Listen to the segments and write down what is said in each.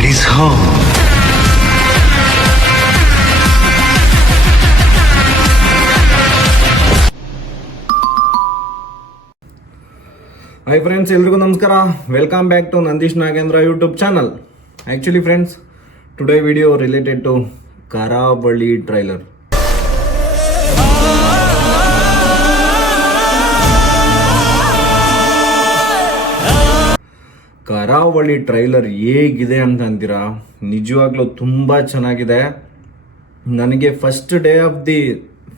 Daddy's home. Hi friends, ಎಲ್ರಿಗೂ ನಮಸ್ಕಾರ. Welcome back to Nandish Nagendra YouTube channel. Actually friends, today video related to Karavali trailer. Karavali trailer ಹೇಗಿದೆ ಅಂತ ಅಂತೀರಾ? ನಿಜವಾಗ್ಲೂ ತುಂಬ ಚೆನ್ನಾಗಿದೆ. ನನಗೆ first day of the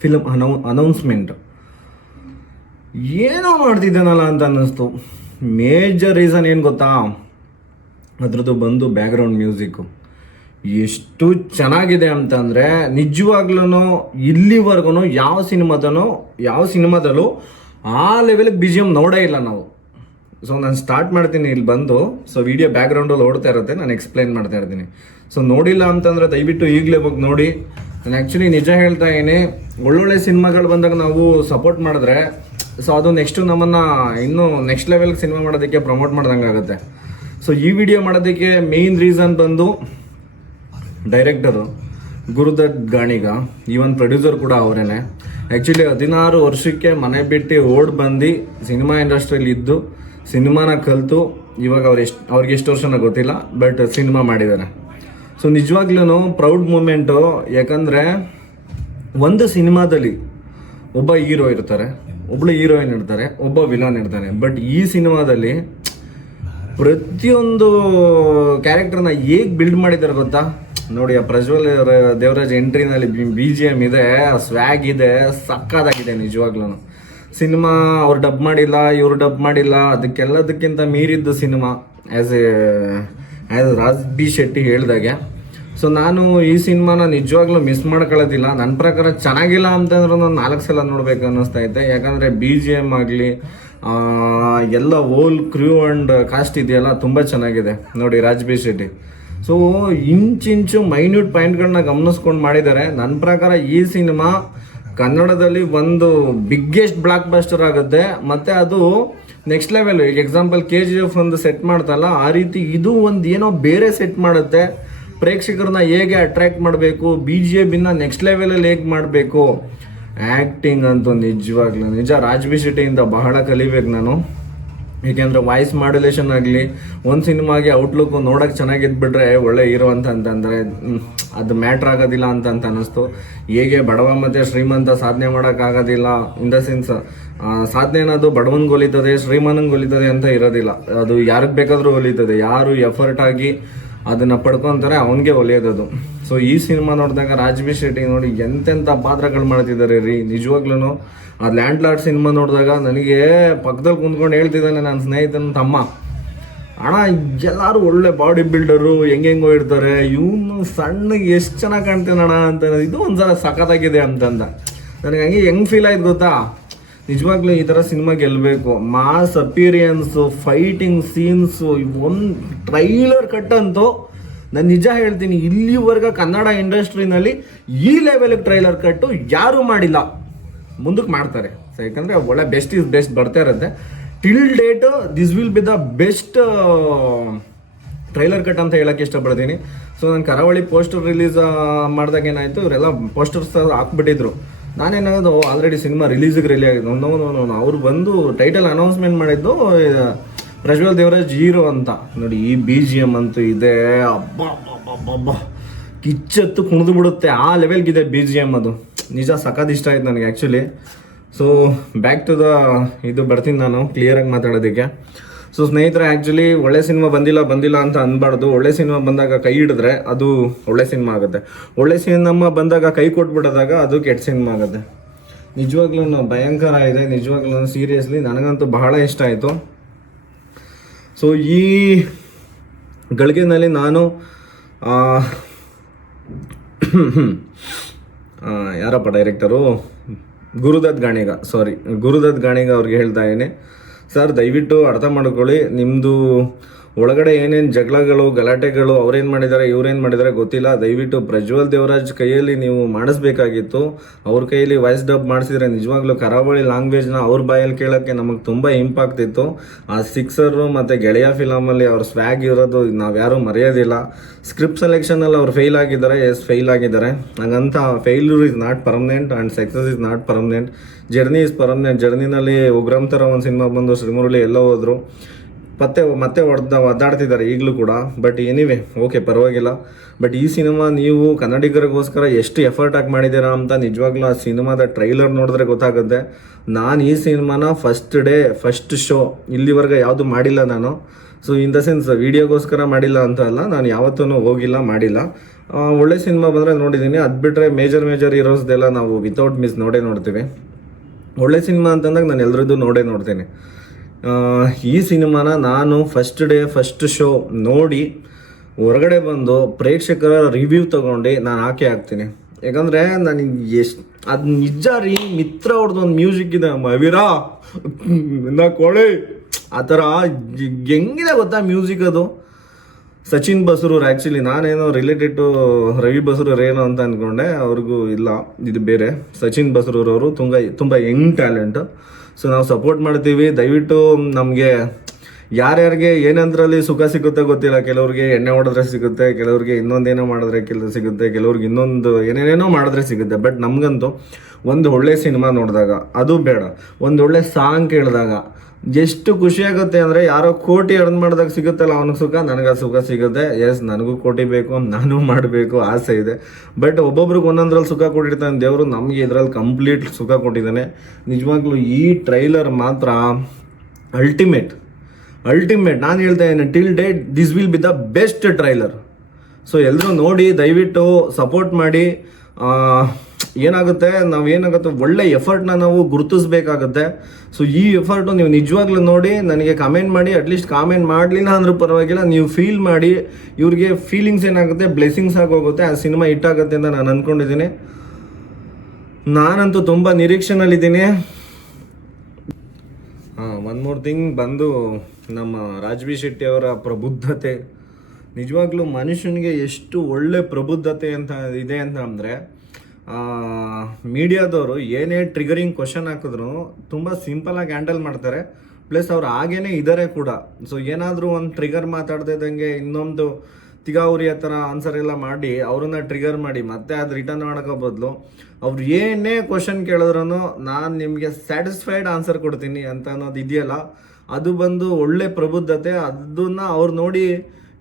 film announcement ಏನೋ ಮಾಡ್ತಿದ್ದೇನಲ್ಲ ಅಂತ ಅನ್ನಿಸ್ತು. ಮೇಜರ್ ರೀಸನ್ ಏನು ಗೊತ್ತಾ? ಅದ್ರದ್ದು ಬಂದು ಬ್ಯಾಕ್ಗ್ರೌಂಡ್ ಮ್ಯೂಸಿಕ್ಕು ಎಷ್ಟು ಚೆನ್ನಾಗಿದೆ ಅಂತಂದರೆ ನಿಜವಾಗ್ಲೂ ಇಲ್ಲಿವರೆಗೂ ಯಾವ ಸಿನಿಮಾದಲ್ಲೂ ಆ ಲೆವೆಲ್ಗೆ ಬಿ ಜಿ ಎಮ್ ನೋಡೇ ಇಲ್ಲ ನಾವು. ಸೊ ನಾನು ಸ್ಟಾರ್ಟ್ ಮಾಡ್ತೀನಿ ಇಲ್ಲಿ ಬಂದು. ಸೊ ವಿಡಿಯೋ ಬ್ಯಾಕ್ಗ್ರೌಂಡಲ್ಲಿ ಓಡ್ತಾ ಇರುತ್ತೆ, ನಾನು ಎಕ್ಸ್ಪ್ಲೈನ್ ಮಾಡ್ತಾ ಇರ್ತೀನಿ. ಸೊ ನೋಡಿಲ್ಲ ಅಂತಂದರೆ ದಯವಿಟ್ಟು ಈಗಲೇ ಹೋಗಿ ನೋಡಿ. ನಾನು ಆ್ಯಕ್ಚುಲಿ ನಿಜ ಹೇಳ್ತಾ ಇದ್ದೀನಿ, ಒಳ್ಳೊಳ್ಳೆ ಸಿನಿಮಾಗಳು ಬಂದಾಗ ನಾವು ಸಪೋರ್ಟ್ ಮಾಡಿದ್ರೆ ಸೊ ಅದು ನೆಕ್ಸ್ಟು ನಮ್ಮನ್ನು ಇನ್ನೂ ನೆಕ್ಸ್ಟ್ ಲೆವೆಲ್ಗೆ ಸಿನಿಮಾ ಮಾಡೋದಕ್ಕೆ ಪ್ರಮೋಟ್ ಮಾಡ್ದಂಗೆ ಆಗುತ್ತೆ. ಸೊ ಈ ವಿಡಿಯೋ ಮಾಡೋದಕ್ಕೆ ಮೇಯ್ನ್ ರೀಸನ್ ಬಂದು director Gurudatt Ganiga, even producer ಕೂಡ ಅವರೇನೆ. ಆ್ಯಕ್ಚುಲಿ 16 ವರ್ಷಕ್ಕೆ ಮನೆ ಬಿಟ್ಟು ಓಡ್ ಬಂದು ಸಿನಿಮಾ ಇಂಡಸ್ಟ್ರಿಯಲ್ಲಿ ಇದ್ದು ಸಿನಿಮಾನ ಕಲಿತು ಇವಾಗ ಅವ್ರಿಗೆ ಎಷ್ಟು ವರ್ಷನ ಗೊತ್ತಿಲ್ಲ, ಬಟ್ ಸಿನಿಮಾ ಮಾಡಿದ್ದಾರೆ. ಸೊ ನಿಜವಾಗ್ಲೂ ಪ್ರೌಡ್ ಮೂಮೆಂಟು. ಯಾಕಂದರೆ ಒಂದು ಸಿನಿಮಾದಲ್ಲಿ ಒಬ್ಬ ಹೀರೋ ಇರ್ತಾರೆ, ಒಬ್ಬಳು ಹೀರೋಯಿನ್ ಇರ್ತಾರೆ, ಒಬ್ಬ ವಿಲನ್ ಇರ್ತಾರೆ. ಬಟ್ ಈ ಸಿನಿಮಾದಲ್ಲಿ ಪ್ರತಿಯೊಂದು ಕ್ಯಾರೆಕ್ಟರ್ನ ಹೇಗೆ ಬಿಲ್ಡ್ ಮಾಡಿದ್ದಾರೆ ಗೊತ್ತಾ? ನೋಡಿ, ಆ ಪ್ರಜ್ವಲ್ ದೇವರಾಜ್ ಎಂಟ್ರಿನಲ್ಲಿ ಬಿ ಜಿ ಎಮ್ ಇದೆ, ಸ್ವ್ಯಾಗ್ ಇದೆ, ಸಕ್ಕತ್ತಾಗಿದೆ ನಿಜವಾಗ್ಲೂ. ಸಿನಿಮಾ ಅವ್ರು ಡಬ್ ಮಾಡಿಲ್ಲ, ಇವರು ಡಬ್ ಮಾಡಿಲ್ಲ, ಅದಕ್ಕೆಲ್ಲದಕ್ಕಿಂತ ಮೀರಿದ್ದು cinema as Raj B Shetty ಹೇಳ್ದಾಗೆ. ಸೊ ನಾನು ಈ ಸಿನಿಮಾನ ನಿಜವಾಗ್ಲೂ ಮಿಸ್ ಮಾಡ್ಕೊಳ್ಳೋದಿಲ್ಲ. ನನ್ನ ಪ್ರಕಾರ ಚೆನ್ನಾಗಿಲ್ಲ ಅಂತಂದ್ರೆ ನಾನು 4 ಸಲ ನೋಡ್ಬೇಕು ಅನ್ನಿಸ್ತಾ ಐತೆ. ಯಾಕಂದರೆ ಬಿ ಜಿ ಎಮ್ ಆಗಲಿ ಎಲ್ಲ ಓಲ್ ಕ್ರ್ಯೂ ಆ್ಯಂಡ್ ಕಾಸ್ಟ್ ಇದೆಯಲ್ಲ ತುಂಬ ಚೆನ್ನಾಗಿದೆ. ನೋಡಿ, ರಾಜ್ ಬಿ ಶೆಟ್ಟಿ. ಸೊ ಇಂಚು ಮೈನ್ಯೂಟ್ ಪಾಯಿಂಟ್ಗಳನ್ನ ಗಮನಿಸ್ಕೊಂಡು ಮಾಡಿದ್ದಾರೆ. ನನ್ನ ಪ್ರಕಾರ ಈ ಸಿನಿಮಾ ಕನ್ನಡದಲ್ಲಿ ಒಂದು ಬಿಗ್ಗೆಸ್ಟ್ ಬ್ಲಾಕ್ ಬಸ್ಟರ್ ಆಗುತ್ತೆ. ಮತ್ತು ಅದು ನೆಕ್ಸ್ಟ್ ಲೆವೆಲ್. ಈಗ ಎಕ್ಸಾಂಪಲ್ KGF ಒಂದು ಸೆಟ್ ಮಾಡ್ತಲ್ಲ, ಆ ರೀತಿ ಇದು ಒಂದು ಏನೋ ಬೇರೆ ಸೆಟ್ ಮಾಡುತ್ತೆ. ಪ್ರೇಕ್ಷಕರನ್ನ ಹೇಗೆ ಅಟ್ರ್ಯಾಕ್ಟ್ ಮಾಡಬೇಕು, BGM ಇನ್ನ ನೆಕ್ಸ್ಟ್ ಲೆವೆಲಲ್ಲಿ ಹೇಗೆ ಮಾಡಬೇಕು. ಆ್ಯಕ್ಟಿಂಗ್ ಅಂತೂ ನಿಜವಾಗ್ಲೂ ರಾಜ್ ಬಿ ಶೆಟ್ಟಿಯಿಂದ ಬಹಳ ಕಲಿಬೇಕು ನಾನು. ಏಕೆಂದರೆ ವಾಯ್ಸ್ ಮಾಡ್ಯುಲೇಷನ್ ಆಗಲಿ, ಒಂದು ಸಿನಿಮಾಗೆ ಔಟ್ಲುಕ್ ನೋಡೋಕೆ ಚೆನ್ನಾಗಿದ್ಬಿಟ್ರೆ ಒಳ್ಳೆ ಹೀರೋ ಅಂತಂದರೆ ಅದು ಮ್ಯಾಟ್ರ್ ಆಗೋದಿಲ್ಲ ಅಂತ ಅನ್ನಿಸ್ತು. ಹೇಗೆ ಬಡವ ಮತ್ತು ಶ್ರೀಮಂತ ಸಾಧನೆ ಮಾಡೋಕ್ಕಾಗೋದಿಲ್ಲ, ಇನ್ ದ ಸೆನ್ಸ್ ಸಾಧನೆ ಅನ್ನೋದು ಬಡವನಿಗೆ ಒಲಿತದೆ, ಶ್ರೀಮಂತನಿಗೆ ಒಲಿತದೆ ಅಂತ ಇರೋದಿಲ್ಲ. ಅದು ಯಾರಿಗೆ ಬೇಕಾದರೂ ಒಲಿತದೆ. ಯಾರು ಎಫರ್ಟ್ ಆಗಿ ಅದನ್ನು ಪಡ್ಕೊತಾರೆ ಅವನಿಗೆ ಒಲಿಯೋದದು. ಸೊ ಈ ಸಿನಿಮಾ ನೋಡಿದಾಗ ರಾಜ್ ಬಿ ಶೆಟ್ಟಿ ನೋಡಿ ಎಂತೆಂಥ ಪಾತ್ರಗಳು ಮಾಡ್ತಿದ್ದಾರೆ ರೀ. ನಿಜವಾಗ್ಲೂ ಆ ಲ್ಯಾಂಡ್ ಲಾರ್ಡ್ ಸಿನಿಮಾ ನೋಡಿದಾಗ ನನಗೆ ಪಕ್ಕದಲ್ಲಿ ಕುಂತ್ಕೊಂಡು ಹೇಳ್ತಿದ್ದಾನೆ ನನ್ನ ಸ್ನೇಹಿತನ ತಮ್ಮ, ಅಣ್ಣ ಎಲ್ಲರೂ ಒಳ್ಳೆ ಬಾಡಿ ಬಿಲ್ಡರು, ಹೆಂಗೆಂಗೋ ಇರ್ತಾರೆ, ಇವನು ಸಣ್ಣಗೆ ಎಷ್ಟು ಚೆನ್ನಾಗಿ ಕಾಣ್ತೇನಣ್ಣ ಅಂತ. ಇದು ಒಂದ್ಸಲ ಸಖತ್ತಾಗಿದೆ ಅಂತಂದ. ನನಗೆ ಹಂಗೆ ಹೆಂಗೆ ಫೀಲ್ ಆಯ್ತು ಗೊತ್ತಾ? ನಿಜವಾಗ್ಲೂ ಈ ಥರ ಸಿನಿಮಾ ಗೆಲ್ಲಬೇಕು. ಮಾಸ್ ಅಪಿರಿಯನ್ಸು, ಫೈಟಿಂಗ್ ಸೀನ್ಸು, ಒಂದು ಟ್ರೈಲರ್ ಕಟ್ ಅಂತೂ ನಾನು ನಿಜ ಹೇಳ್ತೀನಿ, ಇಲ್ಲಿವರೆಗೆ ಕನ್ನಡ ಇಂಡಸ್ಟ್ರಿನಲ್ಲಿ ಈ ಲೆವೆಲ್ಗೆ ಟ್ರೈಲರ್ ಕಟ್ಟು ಯಾರೂ ಮಾಡಿಲ್ಲ. ಮುಂದಕ್ಕೆ ಮಾಡ್ತಾರೆ. ಸೊ ಯಾಕಂದರೆ ಒಳ್ಳೆ ಬೆಸ್ಟ್ ಇಸ್ ಬೆಸ್ಟ್ ಬರ್ತಾ ಇರುತ್ತೆ. Till date this will be the best trailer cut ಅಂತ ಹೇಳೋಕ್ಕೆ ಇಷ್ಟಪಡ್ತೀನಿ. ಸೊ ನಾನು ಕರಾವಳಿ ಪೋಸ್ಟರ್ ರಿಲೀಸ್ ಮಾಡಿದಾಗ ಏನಾಯಿತು, ಇವರೆಲ್ಲ ಪೋಸ್ಟರ್ಸ್ ಹಾಕ್ಬಿಟ್ಟಿದ್ರು. ನಾನೇನಾಗೋದು ಆಲ್ರೆಡಿ ಸಿನಿಮಾ ರಿಲೀಸಿಗೆ ರೆಡಿ ಆಗಿದ್ದು. ಅವ್ರು ಬಂದು ಟೈಟಲ್ ಅನೌನ್ಸ್ಮೆಂಟ್ ಮಾಡಿದ್ದು ಪ್ರಜ್ವಲ್ ದೇವರಾಜ್ ಹೀರೋ ಅಂತ. ನೋಡಿ, ಈ BGM ಅಂತೂ ಇದೆ, ಅಬ್ಬ ಕಿಚ್ಚತ್ತು ಕುಣಿದು ಬಿಡುತ್ತೆ, ಆ ಲೆವೆಲ್ಗಿದೆ BGM. ಅದು ನಿಜ ಸಖತ್ ಇಷ್ಟ ಆಯ್ತು ನನಗೆ actually. So back to the ಇದು ಬರ್ತೀನಿ ನಾನು ಕ್ಲಿಯರಾಗಿ ಮಾತಾಡೋದಕ್ಕೆ. ಸೊ ಸ್ನೇಹಿತರೆ, ಆ್ಯಕ್ಚುಲಿ ಒಳ್ಳೆ ಸಿನಿಮಾ ಬಂದಿಲ್ಲ ಅಂತ ಅನ್ಬಾರ್ದು. ಒಳ್ಳೆ ಸಿನಿಮಾ ಬಂದಾಗ ಕೈ ಹಿಡಿದ್ರೆ ಅದು ಒಳ್ಳೆ ಸಿನಿಮಾ ಆಗುತ್ತೆ. ಒಳ್ಳೆ ಸಿನಿಮಾ ಬಂದಾಗ ಕೈ ಕೊಟ್ಬಿಡೋದಾಗ ಅದು ಕೆಟ್ಟ ಸಿನಿಮಾ ಆಗುತ್ತೆ. ನಿಜವಾಗ್ಲೂ ಭಯಂಕರ ಇದೆ. ನಿಜವಾಗ್ಲೂ ಸೀರಿಯಸ್ಲಿ ನನಗಂತೂ ಬಹಳ ಇಷ್ಟ ಆಯಿತು. ಸೊ ಈ ಗಳಿಗೆನಲ್ಲಿ ನಾನು ಯಾರಪ್ಪ ಡೈರೆಕ್ಟರು, ಗುರುದತ್ ಗಾಣಿಗ ಅವ್ರಿಗೆ ಹೇಳ್ತಾ ಇದ್ದೀನಿ, ಸರ್ ದಯವಿಟ್ಟು ಅರ್ಥ ಮಾಡ್ಕೊಳ್ಳಿ, ನಿಮ್ಮದು ಒಳಗಡೆ ಏನೇನು ಜಗಳಗಳು ಗಲಾಟೆಗಳು ಅವ್ರೇನು ಮಾಡಿದ್ದಾರೆ ಇವ್ರೇನು ಮಾಡಿದ್ದಾರೆ ಗೊತ್ತಿಲ್ಲ. ದಯವಿಟ್ಟು ಪ್ರಜ್ವಲ್ ದೇವರಾಜ್ ಕೈಯಲ್ಲಿ ನೀವು ಮಾಡಿಸ್ಬೇಕಾಗಿತ್ತು. ಅವ್ರ ಕೈಯಲ್ಲಿ ವಾಯ್ಸ್ ಡಬ್ ಮಾಡಿಸಿದ್ರೆ ನಿಜವಾಗ್ಲೂ ಕರಾವಳಿ ಲ್ಯಾಂಗ್ವೇಜ್ನ ಅವ್ರ ಬಾಯಲ್ಲಿ ಕೇಳೋಕ್ಕೆ ನಮಗೆ ತುಂಬ ಇಂಪಾಗ್ತಿತ್ತು. ಆ ಸಿಕ್ಸರು ಮತ್ತು ಗೆಳೆಯ ಫಿಲಮಲ್ಲಿ ಅವ್ರ ಸ್ವ್ಯಾಗ್ ಇರೋದು ನಾವು ಯಾರೂ ಮರೆಯೋದಿಲ್ಲ. ಸ್ಕ್ರಿಪ್ಟ್ ಸೆಲೆಕ್ಷನಲ್ಲಿ ಅವ್ರು ಫೇಲ್ ಆಗಿದ್ದಾರೆ, ಫೇಲ್ ಆಗಿದ್ದಾರೆ. ಹಂಗಂತ failure is not permanent and success is not permanent. Journey is permanent. ಜರ್ನಿನಲ್ಲಿ ಉಗ್ರಂ ಥರ ಒಂದು ಸಿನಿಮಾ ಬಂದು ಶ್ರೀಮುರಳಿ ಎಲ್ಲೋ ಹೋದ್ರು, ಮತ್ತೆ ಒದ್ದಾಡ್ತಿದ್ದಾರೆ ಈಗಲೂ ಕೂಡ. ಬಟ್ ಎನಿವೆ ಓಕೆ, ಪರವಾಗಿಲ್ಲ. ಬಟ್ ಈ ಸಿನಿಮಾ ನೀವು ಕನ್ನಡಿಗರಿಗೋಸ್ಕರ ಎಷ್ಟು ಎಫರ್ಟ್ ಆಗಿ ಮಾಡಿದ್ದೀರಾ ಅಂತ ನಿಜವಾಗ್ಲೂ ಆ ಸಿನಿಮಾದ ಟ್ರೈಲರ್ ನೋಡಿದ್ರೆ ಗೊತ್ತಾಗುತ್ತೆ. ನಾನು ಈ ಸಿನಿಮಾನ ಫಸ್ಟ್ ಶೋ ಇಲ್ಲಿವರೆಗೆ ಯಾವುದು ಮಾಡಿಲ್ಲ ನಾನು. ಸೊ ಇನ್ ದ ಸೆನ್ಸ್ ವೀಡಿಯೋಗೋಸ್ಕರ ಮಾಡಿಲ್ಲ ಅಂತ ಅಲ್ಲ, ನಾನು ಯಾವತ್ತೂ ಹೋಗಿಲ್ಲ, ಮಾಡಿಲ್ಲ. ಒಳ್ಳೆ ಸಿನಿಮಾ ಬಂದರೆ ನೋಡಿದ್ದೀನಿ. ಅದು ಬಿಟ್ಟರೆ ಮೇಜರ್ ಹೀರೋಸ್ದೆಲ್ಲ ನಾವು ವಿತೌಟ್ ಮಿಸ್ ನೋಡ್ತೀವಿ. ಒಳ್ಳೆ ಸಿನಿಮಾ ಅಂತಂದಾಗ ನಾನು ಎಲ್ಲರದ್ದು ನೋಡ್ತೀನಿ. ಈ ಸಿನಿಮಾನ ನಾನು ಫಸ್ಟ್ ಶೋ ನೋಡಿ ಹೊರಗಡೆ ಬಂದು ಪ್ರೇಕ್ಷಕರ ರಿವ್ಯೂ ತೊಗೊಂಡು ನಾನು ಹಾಕ್ತೀನಿ. ಯಾಕಂದರೆ ನನಗೆ ಅದು ನಿಜ ರೀ. ಮಿತ್ರ ಅವ್ರದ್ದು ಒಂದು ಮ್ಯೂಸಿಕ್ ಇದೆ, ಮವಿರಾ ಕೋಳಿ, ಆ ಥರ ಹೆಂಗಿದೆ ಗೊತ್ತಾ ಮ್ಯೂಸಿಕ್ ಅದು. ಸಚಿನ್ ಬಸರೂರು, ಆ್ಯಕ್ಚುಲಿ ನಾನೇನೋ ರಿಲೇಟೆಡ್ ಟು ರವಿ ಬಸರೂರು ಏನೋ ಅಂತ ಅಂದ್ಕೊಂಡೆ, ಅವ್ರಿಗೂ ಇಲ್ಲ, ಇದು ಬೇರೆ. ಸಚಿನ್ ಬಸರೂರವರು ತುಂಬ ಯಂಗ್ ಟ್ಯಾಲೆಂಟು. ಸೊ ನಾವು ಸಪೋರ್ಟ್ ಮಾಡ್ತೀವಿ. ದಯವಿಟ್ಟು ನಮಗೆ ಯಾರ್ಯಾರಿಗೆ ಏನಂದ್ರಲ್ಲಿ ಸುಖ ಸಿಗುತ್ತೆ ಗೊತ್ತಿಲ್ಲ. ಕೆಲವ್ರಿಗೆ ಎಣ್ಣೆ ಹೊಡೆದ್ರೆ ಸಿಗುತ್ತೆ, ಕೆಲವ್ರಿಗೆ ಇನ್ನೊಂದೇನೋ ಮಾಡಿದ್ರೆ ಸಿಗುತ್ತೆ, ಕೆಲವ್ರಿಗೆ ಇನ್ನೊಂದು ಏನೇನೇನೋ ಮಾಡಿದ್ರೆ ಸಿಗುತ್ತೆ. ಬಟ್ ನಮಗಂತೂ ಒಂದು ಒಳ್ಳೆ ಸಿನಿಮಾ ನೋಡಿದಾಗ, ಅದು ಬೇಡ, ಒಂದು ಒಳ್ಳೆ ಸಾಂಗ್ ಕೇಳಿದಾಗ ಎಷ್ಟು ಖುಷಿಯಾಗುತ್ತೆ ಅಂದರೆ, ಯಾರೋ ಕೋಟಿ ಅರ್ನ್ ಮಾಡಿದಾಗ ಸಿಗುತ್ತಲ್ಲ ಅವನಿಗೆ ಸುಖ, ನನಗೆ ಆ ಸುಖ ಸಿಗುತ್ತೆ. ಎಸ್, ನನಗೂ ಕೋಟಿ ಬೇಕು, ನಾನು ಮಾಡಬೇಕು ಆಸೆ ಇದೆ. ಬಟ್ ಒಬ್ಬೊಬ್ರಿಗೆ ಒಂದೊಂದ್ರಲ್ಲಿ ಸುಖ ಕೊಟ್ಟಿರ್ತಾನೆ ದೇವರು. ನಮಗೆ ಇದರಲ್ಲಿ ಕಂಪ್ಲೀಟ್ ಸುಖ ಕೊಟ್ಟಿದ್ದಾನೆ. ನಿಜವಾಗ್ಲೂ ಈ ಟ್ರೈಲರ್ ಮಾತ್ರ ಅಲ್ಟಿಮೇಟ್. ನಾನು ಹೇಳ್ತಾ ಇದ್ದೇನೆ, till date this will be the best trailer. So ಎಲ್ಲರೂ ನೋಡಿ, ದಯವಿಟ್ಟು ಸಪೋರ್ಟ್ ಮಾಡಿ. ಏನಾಗುತ್ತೆ ಒಳ್ಳೆ ಎಫರ್ಟ್ನ ನಾವು ಗುರುತಿಸ್ಬೇಕಾಗುತ್ತೆ. ಸೊ ಈ ಎಫರ್ಟು ನೀವು ನಿಜವಾಗ್ಲೂ ನೋಡಿ ನನಗೆ ಕಮೆಂಟ್ ಮಾಡಿ. ಅಟ್ಲೀಸ್ಟ್ ಕಾಮೆಂಟ್ ಮಾಡಲಿಲ್ಲ ಅಂದ್ರೂ ಪರವಾಗಿಲ್ಲ, ನೀವು ಫೀಲ್ ಮಾಡಿ. ಇವ್ರಿಗೆ ಫೀಲಿಂಗ್ಸ್ ಏನಾಗುತ್ತೆ, ಬ್ಲೆಸ್ಸಿಂಗ್ಸ್ ಆಗೋಗುತ್ತೆ. ಆ ಸಿನಿಮಾ ಹಿಟ್ಟಾಗುತ್ತೆ ಅಂತ ನಾನು ಅಂದ್ಕೊಂಡಿದ್ದೀನಿ. ನಾನಂತೂ ತುಂಬ ನಿರೀಕ್ಷೆನಲ್ಲಿದ್ದೀನಿ. ಒನ್ ಮೋರ್ ಥಿಂಗ್ ಬಂದು ನಮ್ಮ ರಾಜ್ಬಿ ಶೆಟ್ಟಿ ಅವರ ಪ್ರಬುದ್ಧತೆ. ನಿಜವಾಗ್ಲೂ ಮನುಷ್ಯನಿಗೆ ಎಷ್ಟು ಒಳ್ಳೆ ಪ್ರಬುದ್ಧತೆ ಅಂತ ಇದೆ ಅಂತ ಅಂದರೆ, ಮೀಡಿಯಾದವರು ಏನೇ ಟ್ರಿಗರಿಂಗ್ ಕ್ವಶನ್ ಹಾಕಿದ್ರು ತುಂಬ ಸಿಂಪಲಾಗಿ ಹ್ಯಾಂಡಲ್ ಮಾಡ್ತಾರೆ. ಪ್ಲಸ್ ಅವ್ರು ಹಾಗೇನೆ ಇದ್ದಾರೆ ಕೂಡ. ಸೊ ಏನಾದರೂ ಒಂದು ಟ್ರಿಗರ್ ಮಾತಾಡ್ತಿದ್ದಂಗೆ ಇನ್ನೊಂದು ತಿಗಾವರಿ ಆ ಥರ ಆನ್ಸರ್ ಎಲ್ಲ ಮಾಡಿ ಅವ್ರನ್ನ ಟ್ರಿಗರ್ ಮಾಡಿ ಮತ್ತೆ ಅದು ರಿಟರ್ನ್ ಮಾಡೋಕ್ಕೋ ಬದಲು ಅವ್ರು ಏನೇ ಕ್ವಶನ್ ಕೇಳಿದ್ರೂ ನಾನು ನಿಮಗೆ ಸ್ಯಾಟಿಸ್ಫೈಡ್ ಆನ್ಸರ್ ಕೊಡ್ತೀನಿ ಅಂತ ಅನ್ನೋದು ಇದೆಯಲ್ಲ, ಅದು ಬಂದು ಒಳ್ಳೆ ಪ್ರಬುದ್ಧತೆ. ಅದನ್ನು ಅವ್ರು ನೋಡಿ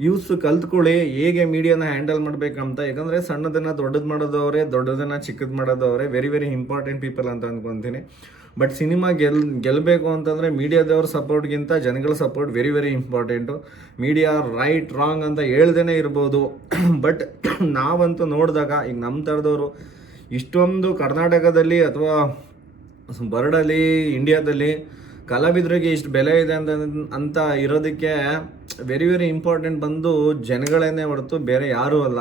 ಯೂಸ್ ಕಲ್ತ್ಕೊಳ್ಳಿ ಹೇಗೆ ಮೀಡಿಯಾನ ಹ್ಯಾಂಡಲ್ ಮಾಡಬೇಕಂತ. ಯಾಕಂದರೆ ಸಣ್ಣದನ್ನು ದೊಡ್ಡದು ಮಾಡೋದವರೇ, ದೊಡ್ಡದನ್ನು ಚಿಕ್ಕದು ಮಾಡೋದವರೇ ವೆರಿ ಇಂಪಾರ್ಟೆಂಟ್ ಪೀಪಲ್ ಅಂತ ಅಂದ್ಕೊತೀನಿ. ಬಟ್ ಸಿನಿಮಾ ಗೆಲ್ಲಬೇಕು ಅಂತಂದರೆ ಮೀಡಿಯಾದವ್ರ ಸಪೋರ್ಟ್ಗಿಂತ ಜನಗಳ support very important. Media right wrong ಅಂತ ಹೇಳ್ದೇ ಇರ್ಬೋದು. ಬಟ್ ನಾವಂತೂ ನೋಡಿದಾಗ ಈಗ ನಮ್ಮ ಥರದವರು ಇಷ್ಟೊಂದು ಕರ್ನಾಟಕದಲ್ಲಿ ಅಥವಾ ಬರ್ಡಲ್ಲಿ ಇಂಡಿಯಾದಲ್ಲಿ ಕಲಾವಿದರಿಗೆ ಇಷ್ಟು ಬೆಲೆ ಇದೆ ಅಂತ ಇರೋದಕ್ಕೆ ವೆರಿ ಇಂಪಾರ್ಟೆಂಟ್ ಬಂದು ಜನಗಳನ್ನೇ ಹೊರತು ಬೇರೆ ಯಾರೂ ಅಲ್ಲ.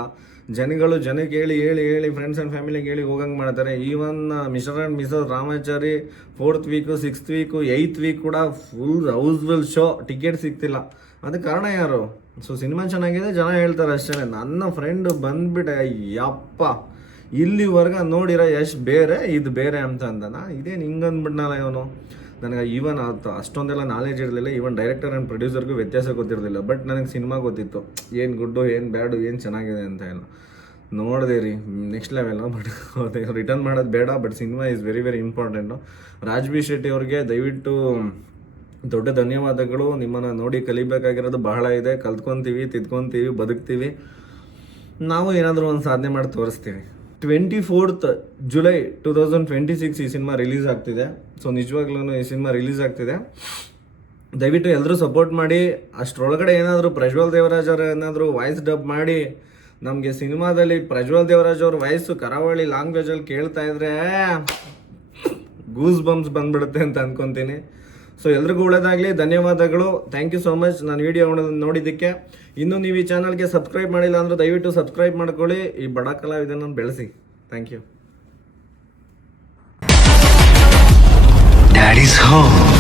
ಜನಕ್ಕೆ ಹೇಳಿ ಫ್ರೆಂಡ್ಸ್ ಆ್ಯಂಡ್ ಫ್ಯಾಮಿಲಿಗೆ ಹೇಳಿ ಹೋಗಂಗೆ ಮಾಡ್ತಾರೆ. Even mister and missus Ramachari 4th week 6th week 8th week ಕೂಡ ಫುಲ್ ಹೌಸ್ಫುಲ್ ಶೋ, ಟಿಕೆಟ್ ಸಿಗ್ತಿಲ್ಲ. ಅದಕ್ಕೆ ಕಾರಣ ಯಾರು? ಸೊ ಸಿನಿಮಾ ಚೆನ್ನಾಗಿದೆ, ಜನ ಹೇಳ್ತಾರೆ ಅಷ್ಟೇ. ನನ್ನ ಫ್ರೆಂಡ್ ಬಂದ್ಬಿಟ್ಟೆ, ಯಪ್ಪ ಇಲ್ಲಿವರೆಗೆ ನೋಡಿರೋ ಎಷ್ಟು ಬೇರೆ ಇದು ಬೇರೆ ಅಂತ ಅಂದನ. ಇದೇನು ಹಿಂಗಂದ್ಬಿಟ್ನಲ್ಲ ಇವನು. ನನಗೆ ಈವನ್ ಅಷ್ಟೊಂದೆಲ್ಲ ನಾಲೆಜ್ ಇರಲಿಲ್ಲ. ಈವನ್ ಡೈರೆಕ್ಟರ್ ಆ್ಯಂಡ್ ಪ್ರೊಡ್ಯೂಸರ್ಗೂ ವ್ಯತ್ಯಾಸ ಗೊತ್ತಿರಲಿಲ್ಲ. ಬಟ್ ನನಗೆ ಸಿನಿಮಾ ಗೊತ್ತಿತ್ತು, ಏನು ಗುಡ್ಡು ಏನು ಬ್ಯಾಡು ಏನು ಚೆನ್ನಾಗಿದೆ ಅಂತ ಎಲ್ಲ ನೋಡಿದೆ ರೀ. Next level. ಬಟ್ ಅದೇ ರಿಟರ್ನ್ ಮಾಡೋದು ಬೇಡ. But cinema is very important. Raj B Shetty ಅವ್ರಿಗೆ ದಯವಿಟ್ಟು ದೊಡ್ಡ ಧನ್ಯವಾದಗಳು. ನಿಮ್ಮನ್ನು ನೋಡಿ ಕಲಿಬೇಕಾಗಿರೋದು ಬಹಳ ಇದೆ. ಕಲ್ತ್ಕೊತೀವಿ, ತಿದ್ಕೊತೀವಿ, ಬದುಕ್ತೀವಿ. ನಾವು ಏನಾದರೂ ಒಂದು ಸಾಧನೆ ಮಾಡಿ ತೋರಿಸ್ತೀವಿ. 24th ಜುಲೈ 2026 ಈ ಸಿನಿಮಾ ರಿಲೀಸ್ ಆಗ್ತಿದೆ. ಸೊ ನಿಜವಾಗ್ಲೂ ಈ ಸಿನಿಮಾ ರಿಲೀಸ್ ಆಗ್ತಿದೆ. ದಯವಿಟ್ಟು ಎಲ್ಲರೂ ಸಪೋರ್ಟ್ ಮಾಡಿ. ಅಷ್ಟರೊಳಗಡೆ ಏನಾದರೂ ಪ್ರಜ್ವಲ್ ದೇವರಾಜ್ ಅವರು ಏನಾದರೂ ವಾಯ್ಸ್ ಡಬ್ ಮಾಡಿ ನಮಗೆ ಸಿನಿಮಾದಲ್ಲಿ ಪ್ರಜ್ವಲ್ ದೇವರಾಜ್ ಅವ್ರ ವಾಯ್ಸು ಕರಾವಳಿ ಲ್ಯಾಂಗ್ವೇಜಲ್ಲಿ ಕೇಳ್ತಾ ಇದ್ರೆ ಗೂಸ್ ಬಂಪ್ಸ್ ಬಂದ್ಬಿಡುತ್ತೆ ಅಂತ ಅಂದ್ಕೊತೀನಿ. ಸೊ ಎಲ್ರಿಗೂ ಒಳ್ಳೆಯದಾಗಲಿ. ಧನ್ಯವಾದಗಳು. ಥ್ಯಾಂಕ್ ಯು ಸೋ ಮಚ್ ನಾನು ವಿಡಿಯೋ ನೋಡಿದ್ದಕ್ಕೆ. ಇನ್ನೂ ನೀವು ಈ ಚಾನಲ್ಗೆ ಸಬ್ಸ್ಕ್ರೈಬ್ ಮಾಡಿಲ್ಲ ಅಂದರೆ ದಯವಿಟ್ಟು ಸಬ್ಸ್ಕ್ರೈಬ್ ಮಾಡ್ಕೊಳ್ಳಿ. ಈ ಬಡ ಕಲಾವಿದನನ್ನು ಬೆಳೆಸಿ. Thank you. Daddy's home.